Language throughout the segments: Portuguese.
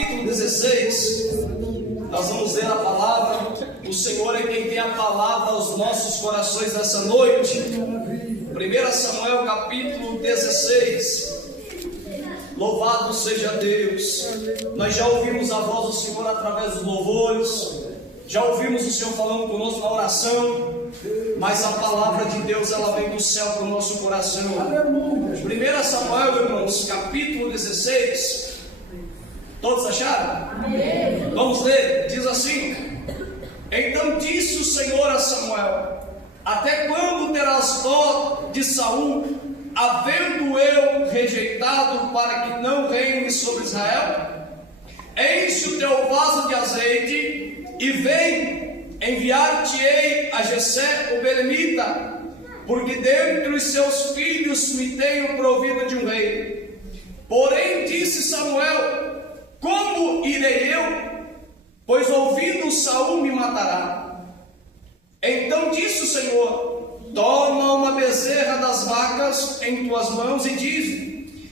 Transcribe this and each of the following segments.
capítulo 16, nós vamos ler a palavra. O Senhor é quem tem a palavra aos nossos corações nessa noite. 1 Samuel capítulo 16. Louvado seja Deus. Nós já ouvimos a voz do Senhor através dos louvores, já ouvimos o Senhor falando conosco na oração, mas a palavra de Deus, ela vem do céu para o nosso coração. 1 Samuel, irmãos, capítulo 16. Todos acharam? Amém. Vamos ler, diz assim: Então disse o Senhor a Samuel: Até quando terás dó de Saul, havendo eu rejeitado, para que não reine sobre Israel? Enche o teu vaso de azeite e vem, enviar-te-ei a Jessé o belemita, porque dentre os seus filhos me tenho provido de um rei. Porém disse Samuel: Como irei eu? Pois ouvindo Saul me matará. Então disse o Senhor: Toma uma bezerra das vacas em tuas mãos e diz: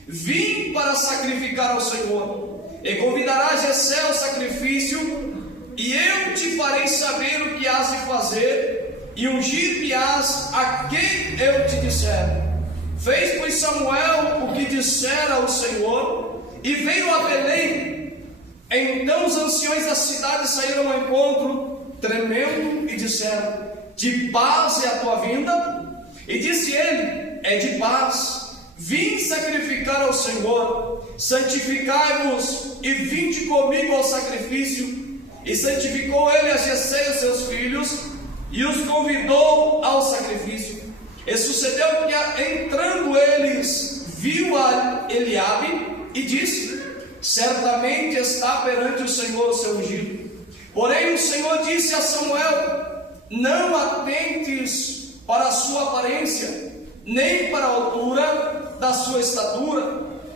Vim para sacrificar ao Senhor. E convidarás Jessé ao sacrifício, e eu te farei saber o que hás de fazer, e ungir-me-ás a quem eu te disser. Fez, pois, Samuel o que dissera o Senhor, e veio a Belém. Então os anciões da cidade saíram ao encontro, tremendo, e disseram: De paz é a tua vinda? E disse ele: É de paz. Vim sacrificar ao Senhor. Santificai-vos e vinde comigo ao sacrifício. E santificou ele a Jessé e os seus filhos, e os convidou ao sacrifício. E sucedeu que, entrando eles, viu a Eliabe e disse: Certamente está perante o Senhor o seu ungido. Porém o Senhor disse a Samuel: Não atentes para a sua aparência, nem para a altura da sua estatura,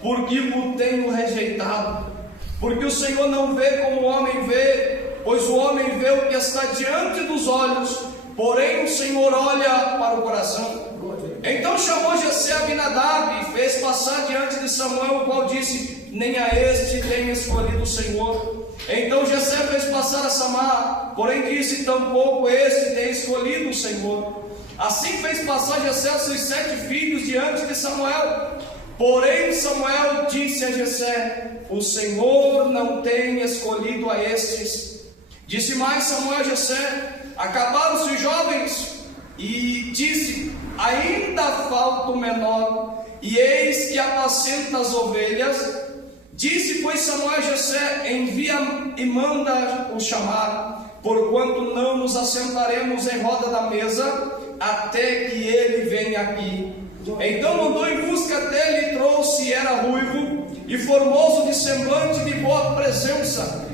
porque o tenho rejeitado. Porque o Senhor não vê como o homem vê, pois o homem vê o que está diante dos olhos, porém o Senhor olha para o coração. Então chamou Jessé Abinadab e fez passar diante de Samuel, o qual disse: Nem a este tem escolhido o Senhor. Então Jessé fez passar a Samar, porém disse: Tampouco este tem escolhido o Senhor. Assim fez passar Jessé os seus 7 filhos diante de Samuel. Porém Samuel disse a Jessé: O Senhor não tem escolhido a estes. Disse mais Samuel a Jessé: Acabaram-se os jovens. E disse: Ainda falta o menor, e eis que apacenta as ovelhas. Disse, pois, Samuel a Jessé: Envia e manda-o chamar, porquanto não nos assentaremos em roda da mesa, até que ele venha aqui. Então mandou em busca dele, e trouxe, era ruivo e formoso de semblante, de boa presença.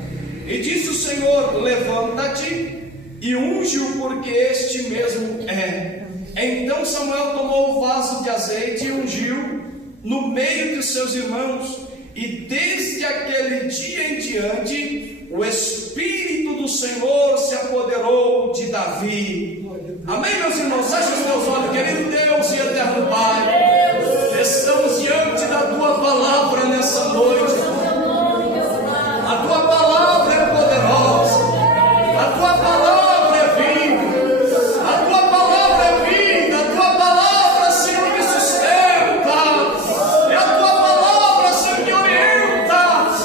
E disse o Senhor: Levanta-te e unge-o, porque este mesmo é. Então Samuel tomou o vaso de azeite e ungiu no meio de seus irmãos. E desde aquele dia em diante, o Espírito do Senhor se apoderou de Davi. Amém, meus irmãos? Feche os teus olhos, querido Deus e eterno Pai. Estamos diante da Tua palavra nessa noite. A Tua palavra é poderosa. A Tua palavra é vida. A Tua palavra é vida. A Tua palavra, Senhor, me sustenta. É a Tua palavra, Senhor, que orienta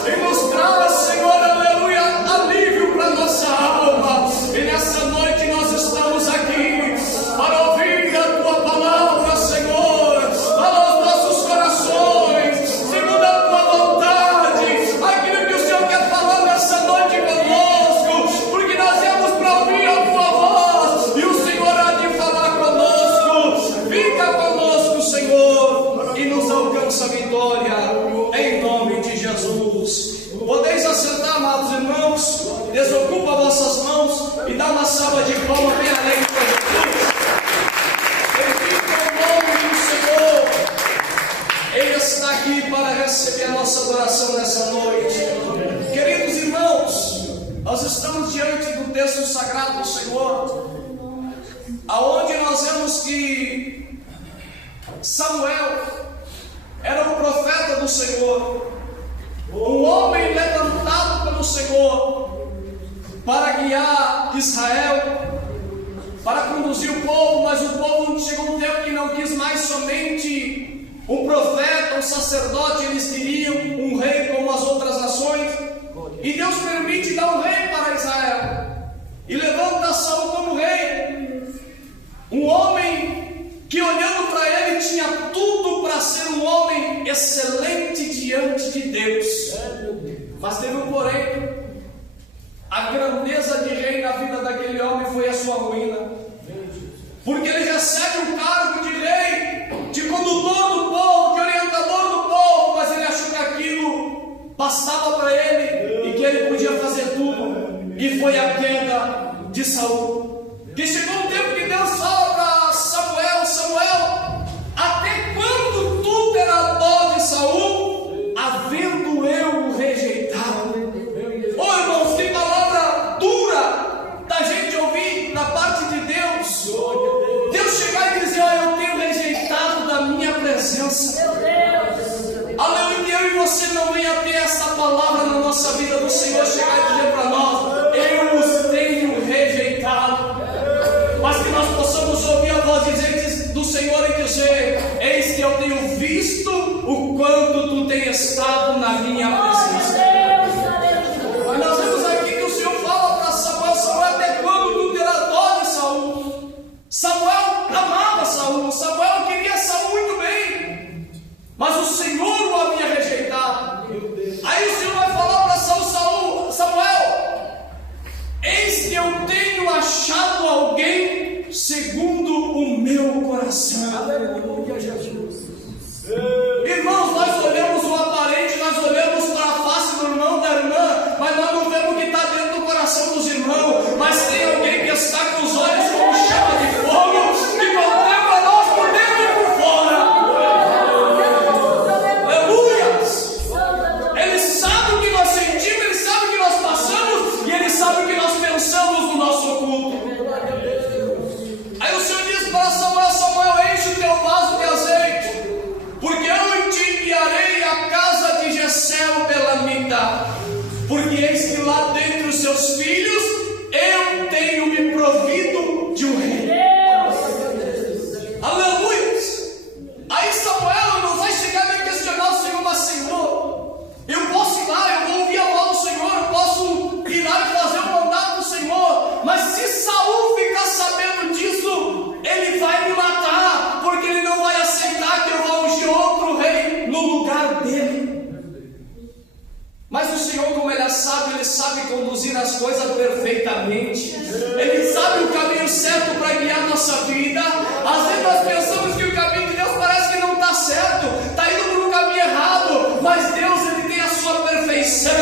e nos traz, Senhor, aleluia, alívio para nossa alma. E nessa noite nós estamos aqui para ouvir a Tua palavra, Senhor, para os nossos corações, segundo a Tua vontade, aquilo que o Senhor quer falar nessa noite conosco, porque nós viemos para ouvir a Tua voz, e o Senhor há de falar conosco. Fica conosco, Senhor, e nos alcança a vitória, em nome de Jesus. Podeis assentar, amados irmãos, desocupa vossas mãos e dá uma salva de palmas bem alegre para Jesus. Ele está aqui para receber a nossa oração nessa noite. Queridos irmãos, nós estamos diante do texto sagrado do Senhor, aonde nós vemos que Samuel era o profeta do Senhor, um homem levantado guiar Israel, para conduzir o povo, mas o povo chegou um tempo que não quis mais somente um profeta, um sacerdote, eles queriam um rei como as outras nações, e Deus permite dar um rei para Israel, e levanta Saul como rei, um homem que olhando para ele tinha tudo para ser um homem excelente diante de Deus, mas teve um porém. A grandeza de rei na vida daquele homem foi a sua ruína, porque ele recebe um cargo de rei, de condutor do povo, de orientador do povo, mas ele achou que aquilo bastava para ele e que ele podia fazer tudo, e foi a queda de Saul. Que chegou um tempo que Deus fala para Samuel: Samuel, até quando tu terás dó de Saul, havendo eu o rejeitado? Oh, irmãos, que palavra dura da gente ouvir da parte de Deus. Deus chegar e dizer: eu tenho rejeitado da minha presença. Aleluia, que eu e você não venha ter essa palavra na nossa vida, do Senhor chegar e dizer para nós: eu os tenho rejeitado. Mas que nós possamos ouvir a voz do Senhor e dizer: eis que eu tenho visto o quanto tu tens estado na minha presença. Mas nós vemos aqui que o Senhor fala para Samuel: Samuel, até quando tu terás dó de Saul? Samuel amava Saul, Samuel queria Saul muito bem, mas o Senhor o havia rejeitado. Aí o Senhor vai falar para Saul: Samuel, eis que eu tenho achado alguém segundo o meu coração. Aleluia, Jesus. Irmãos, nós olhamos o aparente, nós olhamos para a face do irmão, da irmã, mas nós não vemos o que está dentro do coração dos irmãos. Mas tem alguém que está com os olhos como chama de fogo, que contempla nós por dentro e por fora. Aleluia! Ele sabe o que nós sentimos, ele sabe o que nós passamos, e ele sabe o que nós pensamos no nosso oculto. Aí o Senhor diz para Samuel: Samuel, enche o teu vaso de azeite, porque eu te enviarei à casa de Jessé belamita, porque eis que lá dentre os seus filhos eu tenho me provido de um rei. Aleluia! Aí Samuel não vai chegar e questionar o Senhor: mas Senhor, eu posso ir lá, eu vou ouvir a voz do Senhor, eu posso ir lá e fazer o mandato do Senhor, mas se Saul ficar sabendo disso, ele vai me matar, porque ele não vai aceitar que eu vá ungir outro rei no lugar dele. Mas o Senhor, como Ele é sábio, Ele sabe conduzir as coisas perfeitamente. Ele sabe o caminho certo para guiar a nossa vida. Às vezes nós pensamos que o caminho de Deus parece que não está certo, está indo por um caminho errado, mas Deus, Ele tem a sua perfeição,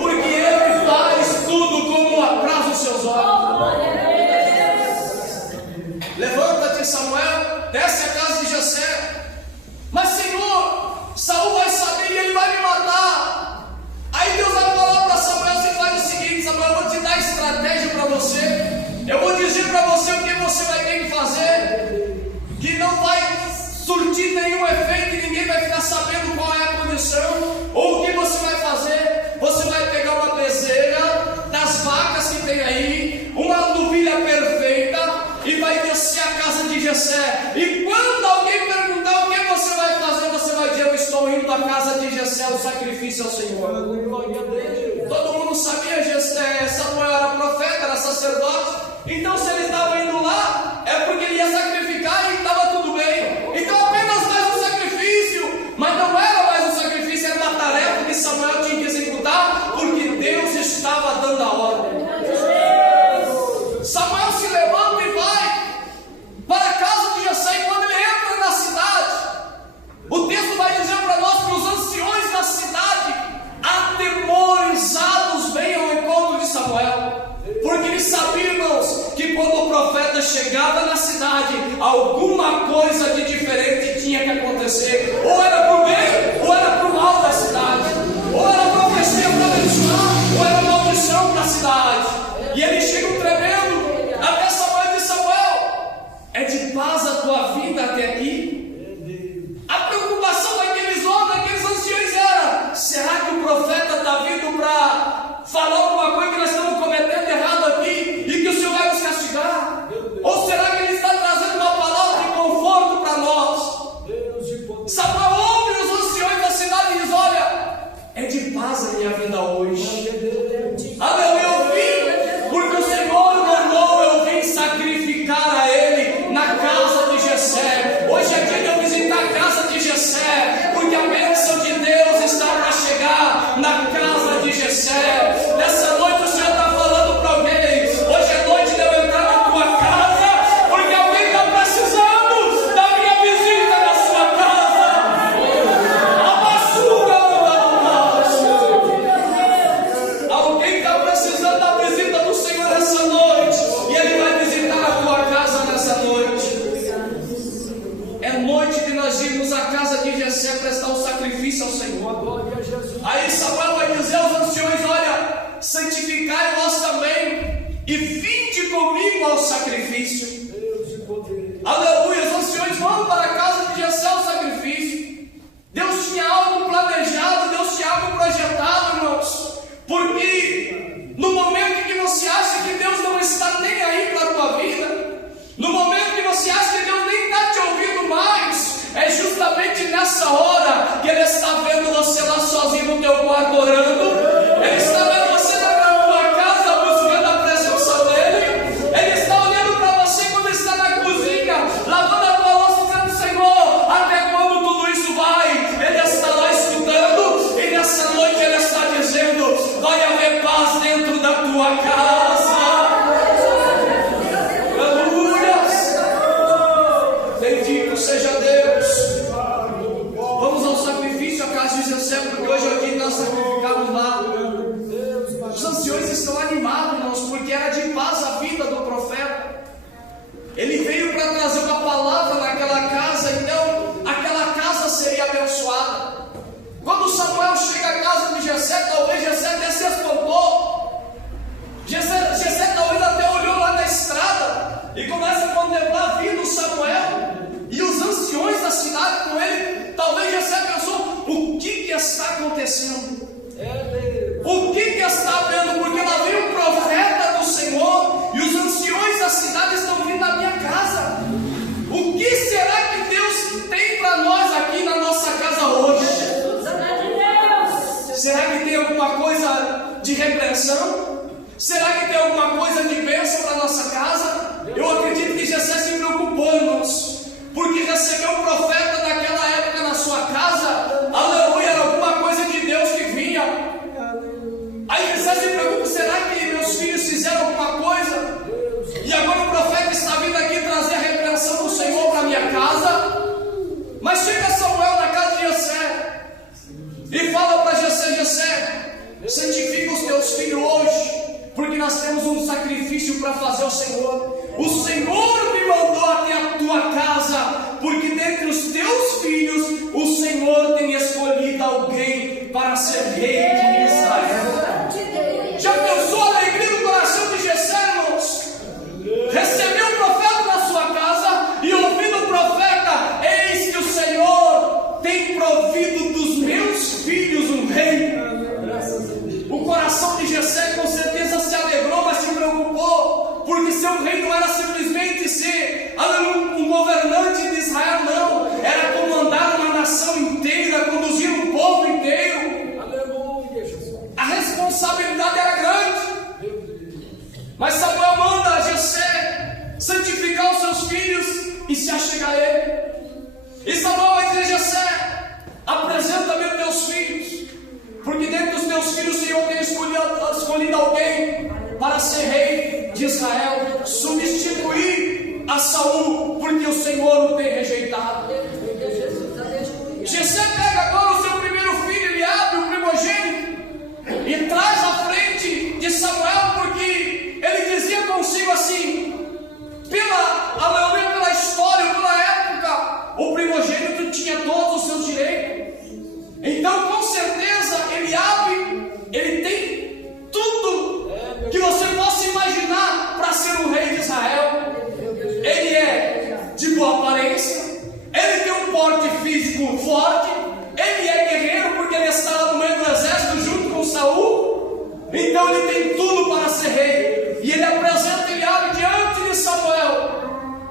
porque Ele faz tudo como apraz os seus olhos. Levanta-te, Samuel, desce a casa de Jessé. Mas Senhor, Saul vai saber e ele vai me matar. Aí Deus vai falar para Samuel: você faz o seguinte, Samuel, eu vou te dar estratégia para você, eu vou dizer para você o que você vai ter que fazer, que não vai surtir nenhum efeito e ninguém vai ficar sabendo qual é a condição, ou o que você vai fazer. Você vai pegar uma bezerra das vacas que tem aí, uma novilha perfeita, e vai descer a casa de Jessé. E quando alguém perguntar o que você vai fazer, você vai dizer: eu estou indo à casa de Jessé, o sacrifício ao Senhor. Todo mundo sabia, Samuel era profeta, era sacerdote, então se ele estava indo lá, é porque ele ia sacrificar e estava tudo bem. Então apenas mais um sacrifício, mas não era mais um sacrifício, era uma tarefa que Samuel tinha que executar, porque Deus estava dando a ordem. Samuel se levanta e vai para a casa de Jessé, e quando ele entra na cidade, o texto vai dizer para nós que os anciões da cidade, atemorizados, vêm ao encontro de Samuel, porque eles sabiam, irmãos, que quando o profeta chegava na cidade, alguma coisa de diferente tinha que acontecer, ou era para o bem, ou era para o mal da cidade, ou era profecia para abençoar, ou era maldição para a cidade. E eles chegam tremendo até Samuel e diz: Samuel, é de paz a tua vida até aqui? A preocupação daqueles homens, daqueles anciões era: será que o profeta está vindo para falar alguma coisa que nós estamos cometendo errado aqui? ainda hoje. Aleluia, eu vim porque o Senhor mandou eu vim sacrificar a Ele na casa de Jessé. Hoje é dia de eu visitar a casa de Jessé, porque a bênção de Deus está para chegar na casa de Jessé. Nessa noite o Senhor está falando para alguém: hoje é noite de eu entrar na tua casa, porque alguém está precisando da minha visita na sua casa. Alguém está precisando da visita do Senhor nessa noite, e Ele vai visitar a tua casa nessa noite. É noite de nós irmos à casa de Jessé prestar um sacrifício ao Senhor. Aí Samuel vai dizer aos anciões: olha, santificai vós também e vinde comigo ao sacrifício. Aleluia, os anciões vão para a casa de Jessé ao sacrifício. Deus tinha algo planejado, Deus tinha algo projetado, irmãos. Porque no momento em que você acha que Deus não está nem aí para a tua vida, no momento que você acha que Deus nem está te ouvindo mais, é justamente nessa hora que Ele está vendo você lá sozinho no teu quarto orando. Ele está vendo você na tua casa buscando a presença dEle. Ele está olhando para você quando está na cozinha, lavando a tua louça, dizendo: Senhor, até quando tudo isso vai? Ele está lá escutando, e nessa noite Ele está dizendo: vai haver paz dentro da tua casa. Aleluia! Bendito seja Deus. Vamos ao sacrifício, a casa de Jessé, porque hoje é o dia de nós sacrificarmos lá. Os anciões estão animados, irmãos, porque era de paz a vida do profeta. Ele veio para trazer uma palavra naquela casa, então aquela casa seria abençoada. Quando Samuel chega à casa de Jessé, talvez Jessé até se espantou. Jessé talvez até olhou lá na estrada e começa a contemplar vindo Samuel e os anciões da cidade com ele. Talvez Jessé pensou: o que está acontecendo? O que está vendo? Porque lá vem o profeta do Senhor e os anciões da cidade estão vindo à minha casa. O que será que Deus tem para nós aqui na nossa casa hoje? Será que tem alguma coisa de repreensão? Será que tem alguma coisa de bênção para nossa casa? Eu acredito que Jessé se preocupou, irmãos, porque receber um profeta naquela época na sua casa, aleluia, era alguma coisa de Deus que vinha. Aí Jessé se preocupa: será que meus filhos fizeram alguma coisa? E agora o profeta está vindo aqui trazer a repreensão do Senhor para minha casa? Mas chega Samuel na casa de Jessé e fala para Jessé: Jessé, santifica os teus filhos hoje, porque nós temos um sacrifício para fazer ao Senhor. O Senhor me mandou até a tua casa, porque dentre os teus filhos o Senhor tem escolhido alguém para ser rei de Israel. Já pensou a alegria do coração de Jessé, irmãos? Recebeu o profeta na sua casa e ouvindo o profeta: eis que o Senhor tem provido dos meus filhos um rei. O coração de Jessé com certeza se alegrou, mas se preocupou, porque seu rei não era simplesmente ser um governante de Israel, não, era comandar uma nação inteira, conduzir um povo inteiro. A responsabilidade era grande. Mas Samuel manda Jessé santificar os seus filhos e se achegar a ele. E Samuel vai dizer: Jessé, apresenta-me os teus filhos, porque dentro dos teus filhos o Senhor tem escolhido alguém para ser rei de Israel, substituir a Saul, porque o Senhor o tem rejeitado. Jessé pega agora o seu primeiro filho, Eliabe, o primogênito, e traz à frente de Samuel, porque ele dizia consigo assim: pela história, pela época, o primogênito tinha todos os seus direitos. Então, com certeza, Eliabe, ele tem tudo que você possa imaginar para ser o rei de Israel. Ele é de boa aparência, ele tem um porte físico forte, ele é guerreiro porque ele estava no meio do exército junto com Saul. Então ele tem tudo para ser rei. E ele apresenta Eliabe diante de Samuel.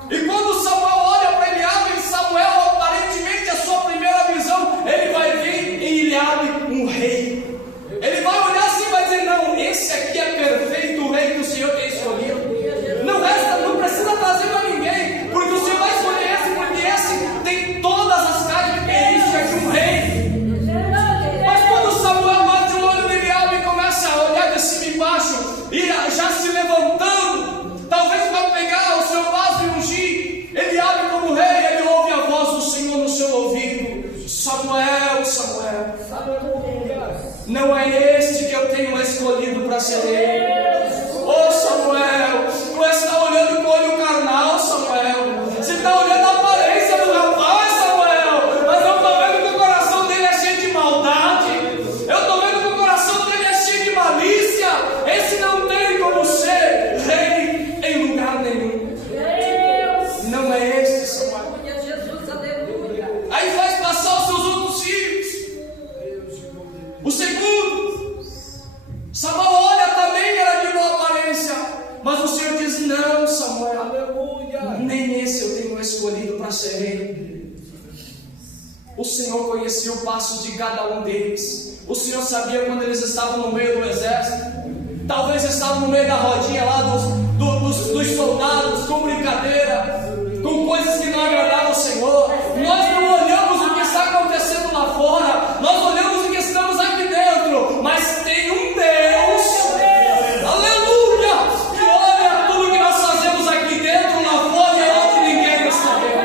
E quando Samuel olha para Eliabe, Samuel, aparentemente a sua primeira visão, ele vai ver em Eliabe um rei. Ele vai olhar ser rei. Ô Samuel, tu está olhando com o olho carnal, Samuel. Você está olhando a aparência do rapaz, Samuel. Mas eu estou vendo que o coração dele é cheio de maldade. Eu estou vendo que o coração dele é cheio de malícia. Esse não tem como ser rei em lugar nenhum. Não é este, Samuel. Aí faz passar os seus outros filhos. O segundo, Samuel olha também, era de boa aparência. Mas o Senhor diz: não, Samuel, aleluia, nem esse eu tenho escolhido para ser rei. O Senhor conhecia o passo de cada um deles. O Senhor sabia quando eles estavam no meio do exército. Talvez estavam no meio da rodinha lá dos soldados, com brincadeira, com coisas que não agradavam ao Senhor. Nós não olhamos o que está acontecendo lá fora, nós olhamos o que estamos aqui dentro. Mas tem um Deus, aleluia, que olha tudo que nós fazemos aqui dentro, lá fora, e é onde ninguém está vendo.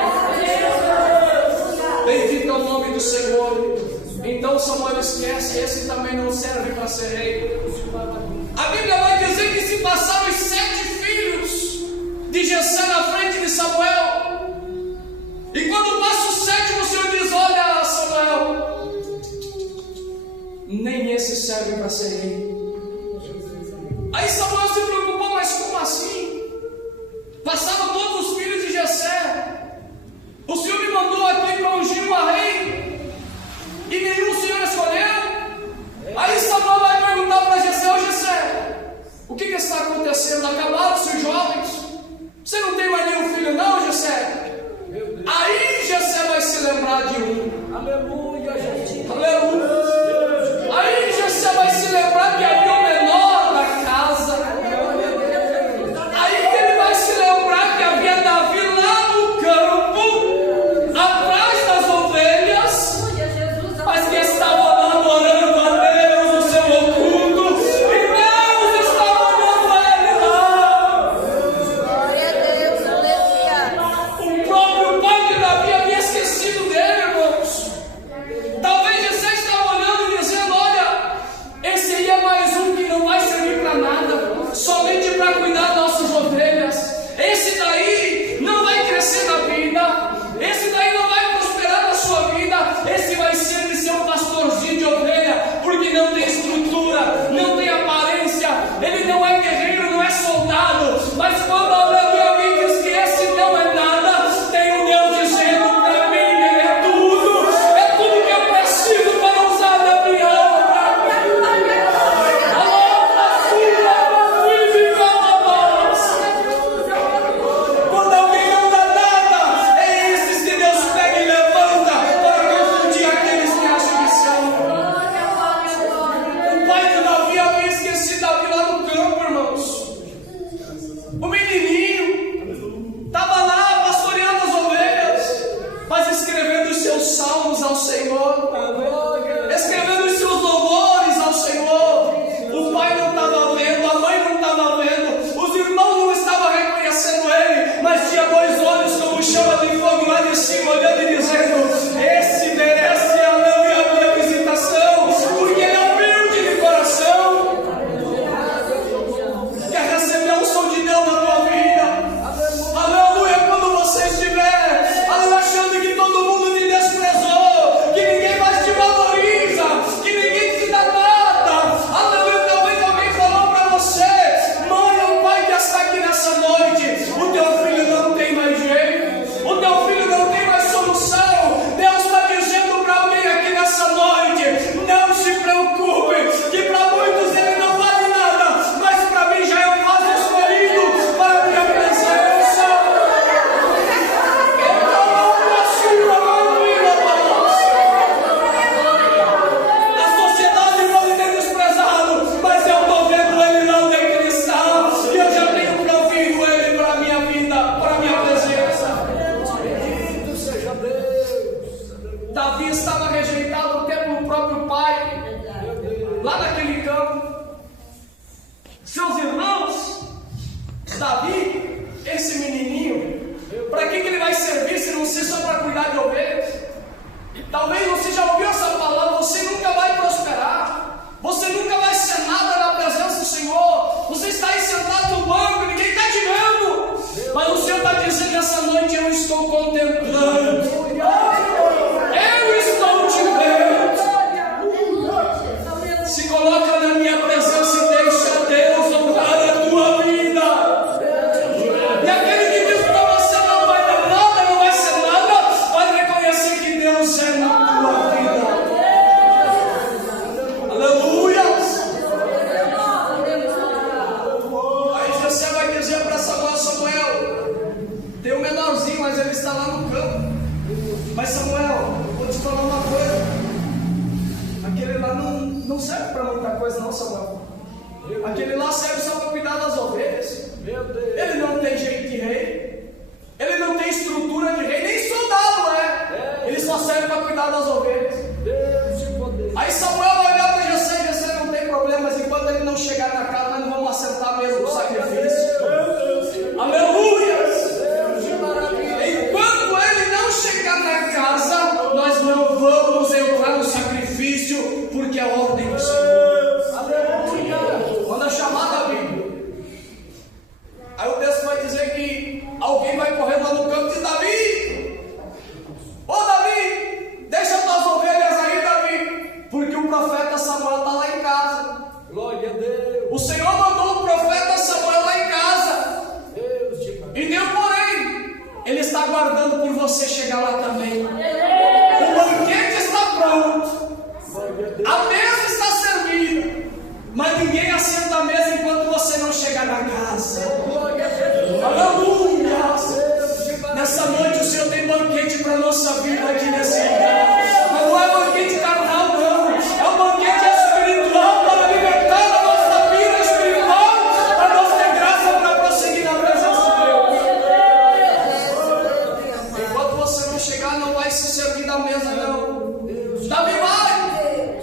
Bendito é o nome do Senhor. Então Samuel esquece: esse também não serve para ser rei. A Bíblia vai dizer que se passaram os 7 filhos de Jessé na frente de Samuel. E quando passa o 7º, o Senhor diz: olha, Samuel, nem esse serve para ser rei. Aí Samuel se preocupou: mas como assim? Passaram todos os filhos de Jessé. O Senhor me mandou aqui para ungir uma rei, e nenhum o Senhor escolheu. Aí Samuel vai perguntar para Jessé: ô Jessé, o que está acontecendo? Acabaram-se os jovens? Você não tem mais nenhum filho não, Jessé? Aí Jessé vai se lembrar de um. Aleluia, Jesus. Aleluia. Aí Jessé vai se lembrar que havia o menor da casa. Aí ele vai se lembrar que havia Davi lá no campo, atrás das ovelhas, mas que estava lá adorando a Deus no seu oculto, e Deus estava olhando ele lá. O próprio pai de Davi havia esquecido dele, irmãos. Talvez Jessé estava olhando e dizendo: olha, esse aí é mais um que não vai servir para nada, somente para cuidar das nossas ovelhas. Esse daí não vai crescer na vida, esse daí não vai prosperar na sua vida, esse vai sempre ser um pastorzinho de ovelha, porque não tem estrutura, não tem aparência, ele não é guerreiro, não é soldado. Mas quando alguém diz que esse não é nada, tem um Deus dizendo: para mim ele é tudo que eu preciso para usar da minha obra. Quando alguém não dá nada, é esses que Deus pega e levanta para confundir aqueles que acham que são. O pai de Davi havia esquecido Davi lá no campo, irmãos. O menininho estava lá pastoreando as ovelhas, mas escrevendo os seus salmos ao Senhor, escrevendo os seus louvores ao Senhor. O pai não estava vendo, a mãe não estava vendo, os irmãos não estavam reconhecendo ele, mas tinha 2 olhos como chama de fogo lá de cima, olhando e dizendo: esse merece a minha visitação, porque ele é humilde de coração. Quer receber a unção de Deus na tua vida? Aleluia. Quando você estiver achando que todo mundo te desprezou, que ninguém mais te valoriza, que ninguém te dá nada, aleluia. Talvez alguém falou para você: mãe ou pai que está aqui nessa noite, o teu filho não tem mais jeito, o teu filho não tem mais solução. Deus está dizendo para alguém aqui nessa noite: não se preocupe, que para muitos ele não vale nada, mas para mim já é um vaso escolhido para a minha presença. A sociedade pode ter desprezado, mas eu estou vendo ele lá onde ele está, e eu já tenho provido ele para a minha vida, para a minha presença. Bendito seja Deus. Davi estava rejeitado até pelo próprio pai, lá naquele campo. Seus irmãos, Davi, esse menininho, para que ele vai servir se não ser só para cuidar de ovelhas? Talvez você já ouviu essa palavra: você nunca vai prosperar, você nunca vai ser nada na presença do Senhor. Aquele lá serve só para cuidar das ovelhas. Ele não tem jeito de rei. Ele não tem estrutura de rei, nem soldado é. Ele só serve para cuidar das ovelhas. Aí Samuel vai olhar para Jessé, Jessé não tem problema, mas enquanto ele não chegar na casa, nós não vamos assentar mesmo o sacrifício. Aleluia! Enquanto ele não chegar na casa, nós não vamos entrar no sacrifício, porque é a ordem do Senhor. Aleluia! Manda chamar Davi. Aí o texto vai dizer que alguém vai correr lá no campo e diz: Davi, ô Davi, deixa tuas ovelhas aí, Davi, porque o profeta Samuel está lá em casa. Glória a Deus. O Senhor mandou o profeta Samuel lá em casa. E deu, porém, ele está aguardando por você chegar lá também. O banquete está pronto, a mesa está servida, mas ninguém assenta à mesa enquanto você não chegar na casa. Aleluia! Nessa noite o Senhor tem banquete para a nossa vida aqui nesse lugar. Mas não é banquete carnal, não. É um banquete espiritual para alimentar a nossa vida espiritual, para nós ter graça para prosseguir na presença de Deus. Enquanto você não chegar, não vai se servir da mesa, não. Davi vai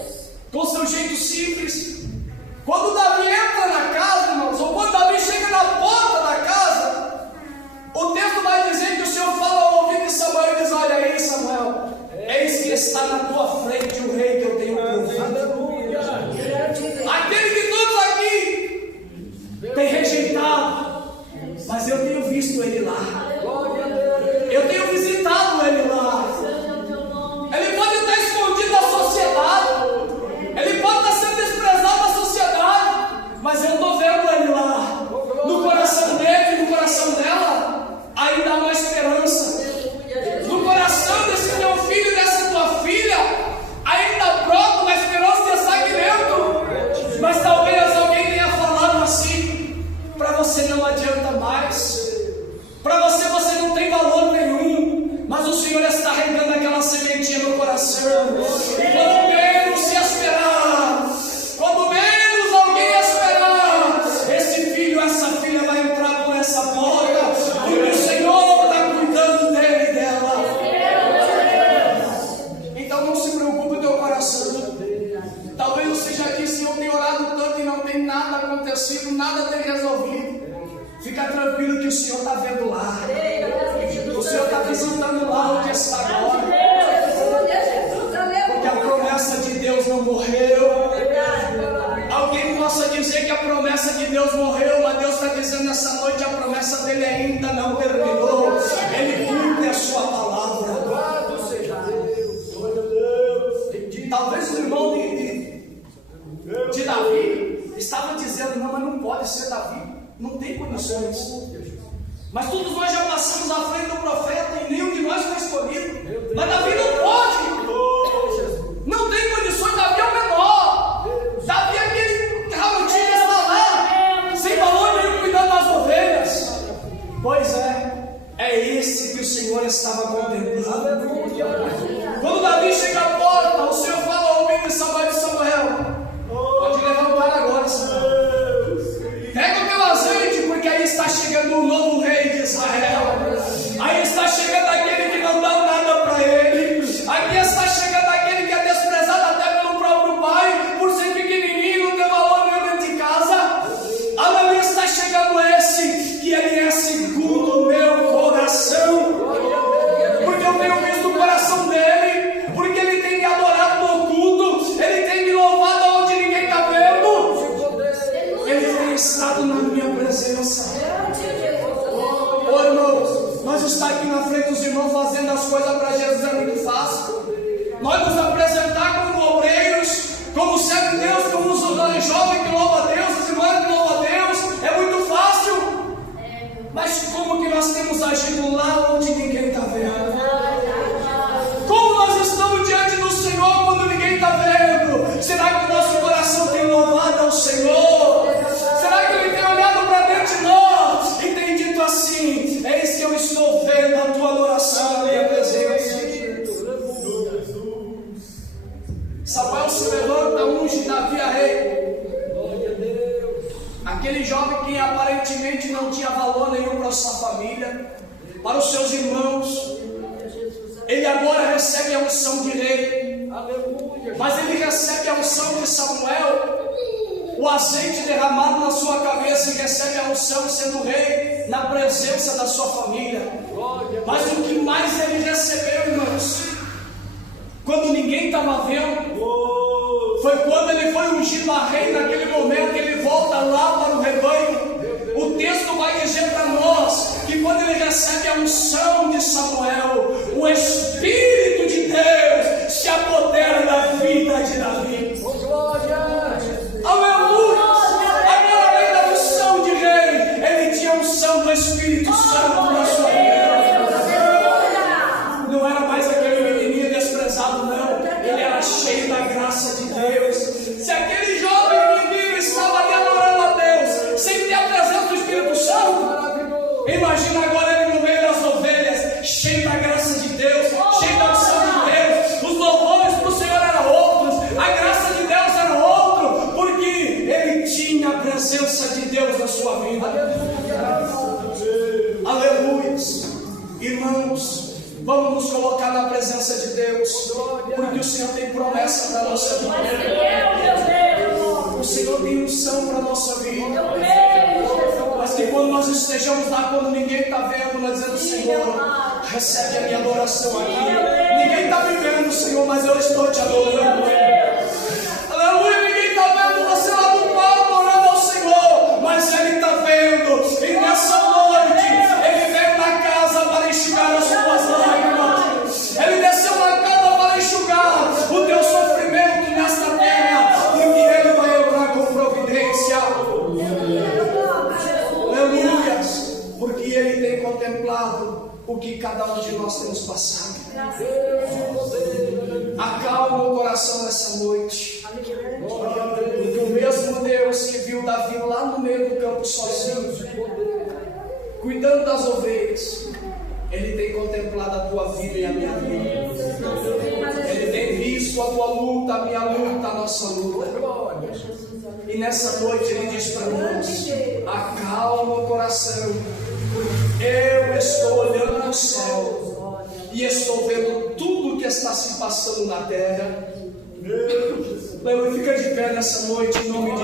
com seu jeito simples. Quando Davi entra na casa, irmãos, ou quando Davi chega na porta da casa, o texto vai dizer que o Senhor fala ao ouvido de Samuel e diz: olha aí, Samuel, eis que está na tua frente o rei que eu tenho ouvido. Aquele que todos aqui têm rejeitado, mas eu tenho visto ele lá. Eu tenho visitado ele lá. Ele pode estar escondido da sociedade, ele pode estar sendo desprezado da sociedade, mas eu estou vendo ele lá. No coração dele e no coração dela ainda há uma esperança. No coração desse teu filho e dessa tua filha ainda brota uma esperança de sacramento. Mas talvez alguém tenha falado assim: para você não adianta mais, para você não tem valor nenhum. Mas o Senhor está regando aquela sementinha no coração. E quando menos se esperar, quando menos alguém esperar, esse filho, essa filha vai entrar por essa porta, porque o Senhor está cuidando dele e dela. Então não se preocupe o teu coração. Talvez você já disse: eu tenho orado tanto e não tem nada acontecido, nada tem resolvido. Fica tranquilo que o Senhor está vendo lá. O Senhor está visitando lá onde está agora. Porque a promessa de Deus não morreu. Alguém possa dizer que a promessa de Deus morreu, mas Deus está dizendo nessa noite: a promessa dele ainda não terminou. Ele cumpre a sua palavra. Talvez o irmão de Davi estava dizendo: não, mas não pode ser Davi, não tem condições. Mas todos nós já passamos à frente do profeta e nenhum de nós foi escolhido. Mas Davi não pode, não tem condições. Davi é o menor. Davi é aquele garotinho que está lá, sem valor nenhum, cuidando das ovelhas. Pois é esse que o Senhor estava contemplando. Quando Davi chega à porta, o Senhor fala ao ouvido de Samuel: pode levantar agora, Samuel. Pega o teu azeite, porque aí está chegando o novo rei de Israel. Aí está chegando aquele que não dá nada para ele. Aqui está chegando aquele que é desprezado até pelo próprio pai, por ser pequenininho, não tem valor nenhum dentro de casa. Aleluia, está chegando esse, que ele é segundo o meu coração. Porque eu tenho visto o coração dele, porque ele tem me adorado no culto, ele tem me louvado onde ninguém está vendo. Ele tem estado na minha presença. Oh, irmãos, nós estamos aqui na frente dos irmãos fazendo as coisas para Jesus é muito fácil. Nós nos apresentar como obreiros, como servo de Deus, como os jovens que louvam a Deus, os irmãos que louvam a Deus, é muito fácil. Mas como que nós temos agido lá onde ninguém está vendo? Como nós estamos diante do Senhor quando ninguém está vendo? Será que o nosso coração tem louvado ao Senhor? Será que Ele tem olhado para dentro de nós e tem dito assim: eis que eu estou vendo a tua Aquele jovem que aparentemente não tinha valor nenhum para sua família, para os seus irmãos, ele agora recebe a unção de rei. Mas ele recebe a unção de Samuel, o azeite derramado na sua cabeça, e recebe a unção sendo rei na presença da sua família. Mas o que mais ele recebeu, irmãos, quando ninguém estava vendo, foi quando ele foi ungido a rei. Naquele momento ele volta lá para o rebanho. O texto vai dizer para nós que quando ele recebe a unção de Samuel, o Espírito de Deus se apodera da vida de Davi. Aleluia! Agora, além da unção de rei, ele tinha a unção do Espírito Santo na sua vida. Não era mais aquele menininho desprezado, não. Ele era cheio da graça de Deus. Se aquele jovem menino estava ali adorando a Deus, sem ter a presença do Espírito Santo, imagina agora ele no meio das ovelhas, cheio da graça de Deus, cheio da unção de Deus. Os louvores para o Senhor eram outros, a graça de Deus era outro, porque ele tinha a presença de Deus na sua vida. Aleluia. Irmãos, vamos nos colocar na presença de Deus, porque o Senhor tem promessa para a nossa vida. O Senhor tem unção para a nossa vida. Mas que quando nós estejamos lá, quando ninguém está vendo, nós dizemos: Senhor, recebe a minha adoração aqui. Ninguém está me vendo, Senhor, mas eu estou te adorando. Aleluia, ninguém está vendo você lá no palco orando ao Senhor, mas Ele está vendo. E nessa noite, Ele veio na casa para enxugar as suas lágrimas. Ele desceu na casa para enxugar o teu sofrimento nesta terra, porque Ele vai entrar com providência. Aleluia, porque Ele tem contemplado o que cada um de nós temos passado. Acalma o coração nessa noite, porque o mesmo Deus que viu Davi lá no meio do campo sozinho, cuidando das ovelhas, Ele tem contemplado a tua vida e a minha vida. Ele tem visto a tua luta, a minha luta, a nossa luta. E nessa noite Ele diz para nós: acalma o coração, porque eu estou olhando ao céu e estou vendo tudo que está se passando na terra. Fica de pé nessa noite em nome de